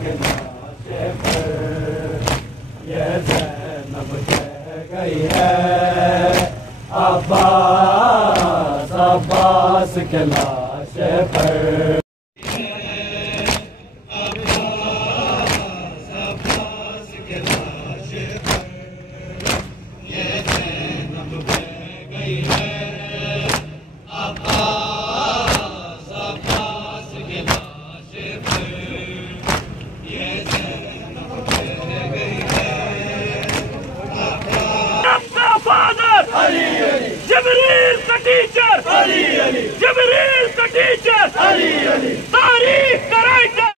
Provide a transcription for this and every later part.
के लाशे पर ये ज़ैनब कह गई है अब्बास अब्बास के लाशे पर। Jibreel the teacher, Jibreel the teacher, तारीख का राइटर।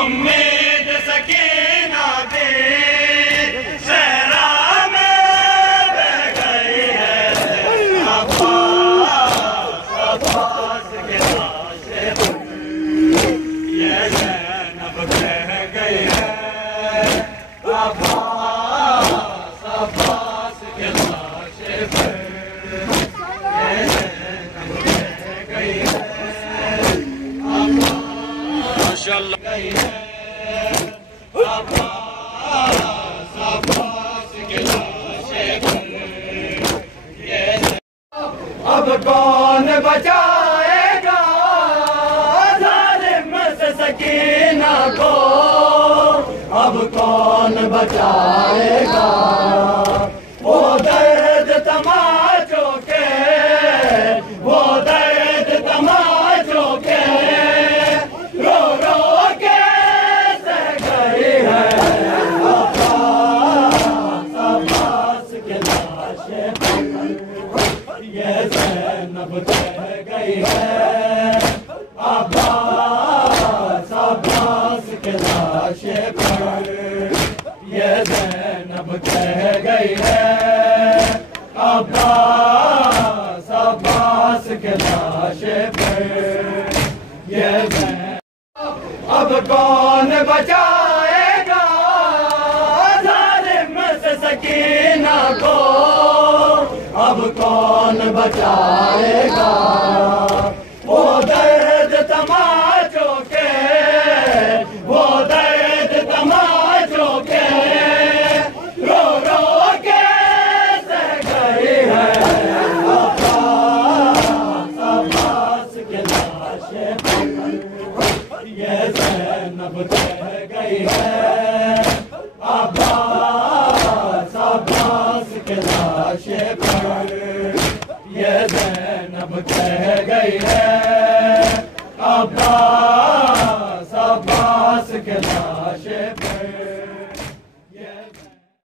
उम्मीद सकीना दे सहरा में बह गई है अब्बास के लाशे पर ये ज़ैनब कह गई है अब्बास के लाशे पर ये ज़ैनब कह गई है माशाअल्लाह गई है अब कौन बचाएगा जालिम से सकीना को, अब कौन बचाएगा वो दर्द तमाचों के, वो दर्द तमाचों के रो रो के सह गई है अब्बास के लाशे पर ये ज़ैनब कह गई है अब्बास के लाशे पर ये ज़ैनब कह गई है अब्बास के लाशे पर ये अब कौन बचाएगा जालिम से सकीना को, अब कौन बचाएगा वो दर्द तमाचों के, वो दर्द तमाचों के रो रो के सह गई है अब्बास के लाशे पर ये ज़ैनब कह गई है अब्बास के लाशे पर ये ज़ैनब कह गई है अब्बास